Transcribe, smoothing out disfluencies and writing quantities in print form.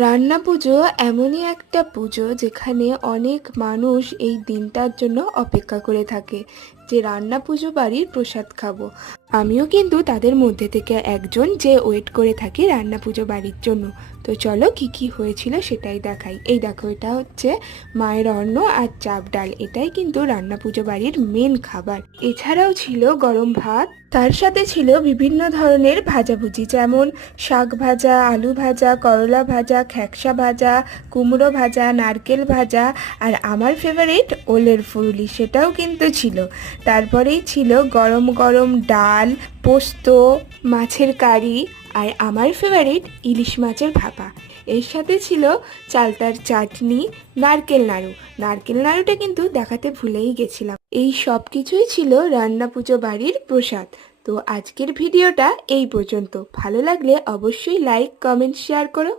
রান্না পুজো এমনই একটা পুজো যেখানে অনেক মানুষ এই দিনটার জন্য অপেক্ষা করে থাকে যে রান্না পুজো বাড়ির প্রসাদ খাবো। আমিও কিন্তু তাদের মধ্যে থেকে একজন যে ওয়েট করে থাকি রান্না পুজো বাড়ির জন্য। তো চলো কি কি হয়েছিল সেটাই দেখাই। এই দেখো, এটা হচ্ছে মায়ের অন্ন আর চাপ ডাল, এটাই কিন্তু রান্না পুজো বাড়ির মেন খাবার। এছাড়াও ছিল গরম ভাত, তার সাথে ছিল বিভিন্ন ধরনের ভাজাভুজি, যেমন শাক ভাজা, আলু ভাজা, করলা ভাজা, খেকসা ভাজা, কুমড়ো ভাজা, নারকেল ভাজা, আর আমার ফেভারিট ওলের ফুলুরি, সেটাও কিন্তু ছিল। তারপরেই ছিল গরম গরম ডাল, পোস্ত, মাছের কারি, আর আমার ফেভারিট ইলিশ মাছের ভাপা। এর সাথে ছিল চালতার চাটনি, নারকেল নাড়ু। নারকেল নাড়ুটা কিন্তু দেখাতে ভুলেই গেছিলাম। এই সব কিছুই ছিল রান্না পুজো বাড়ির প্রসাদ। তো আজকের ভিডিওটা এই পর্যন্ত। ভালো লাগলে অবশ্যই লাইক, কমেন্ট, শেয়ার করো।